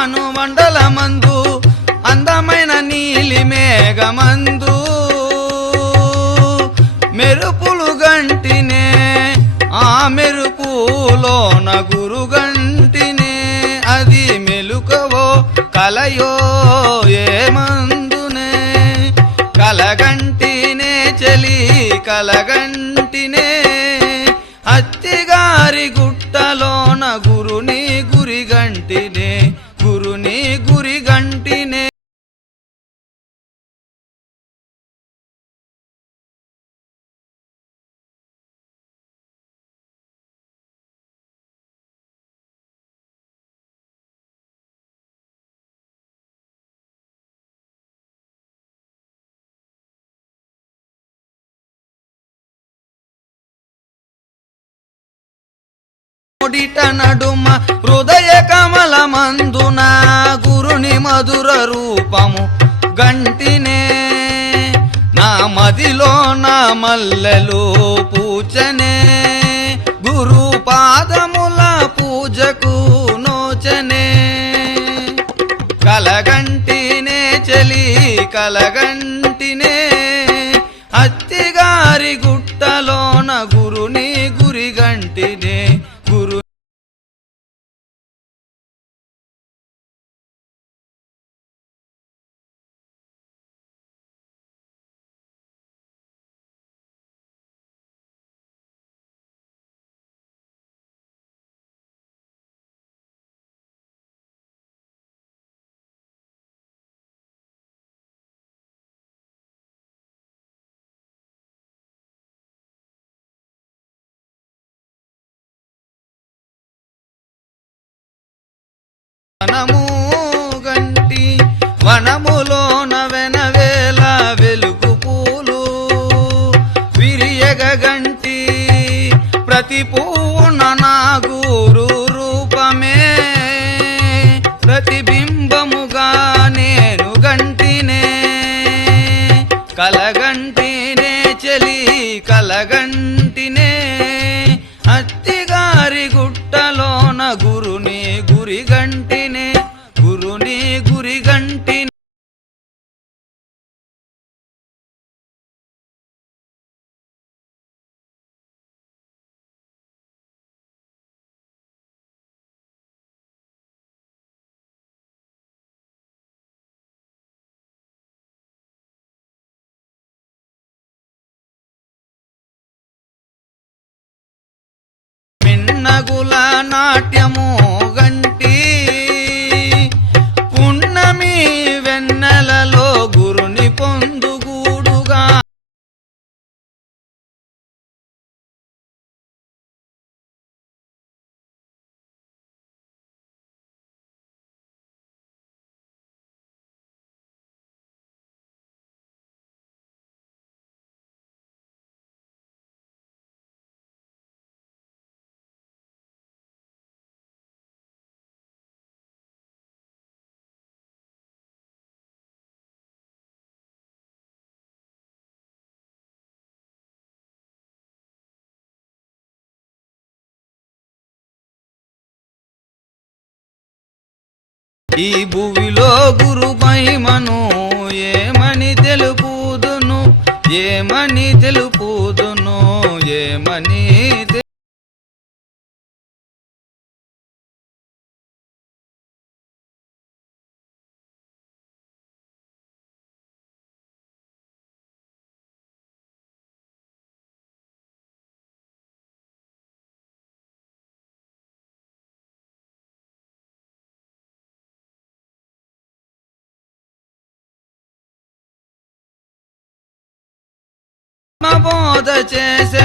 భాను మండలమందు అందమైన నీలి మేఘమందు మెరుపులు గంటినే ఆ మెరుపులోన గురుగంటినే అది మెలుకవో కలయో ఏమందునే కలగంటినే చలి కలగంటినే అత్తిగారి గుట్టలోన గురుని గురిగంటినే గురుని గురిగంటినే ముడిట నడుమ హృదయ కమలమందున గురుని మధుర రూపము గంటినే నా మదిలో నా మల్లెలు పూచనే గురు పాదముల పూజకు నోచనే కలగంటినే చలి కలగంటినే అత్తిగారి గుట్టలోన గురుని గురిగంటినే గురు వనము గంటి వనములోన వెనవేల వెలుగు పూలు విరియగ గంటి ప్రతి పూన నా గురు రూపమే ప్రతిబింబముగా నేను గంటినే కలగంటినే చలి కలగంటినే అత్తిగారి గుట్టలోన గురుని గురిగంటినే గురుని గురిగంటినే మిన్నగుల నాట్యము గంటి పున్నమి వెన్నెలలో గురుని పొందుగూడుగా ఈ భువిలో గురు మహిమను ఏమని తెలుపుదును ఏమని తెలుపుదును ఏమని బోధ చేసే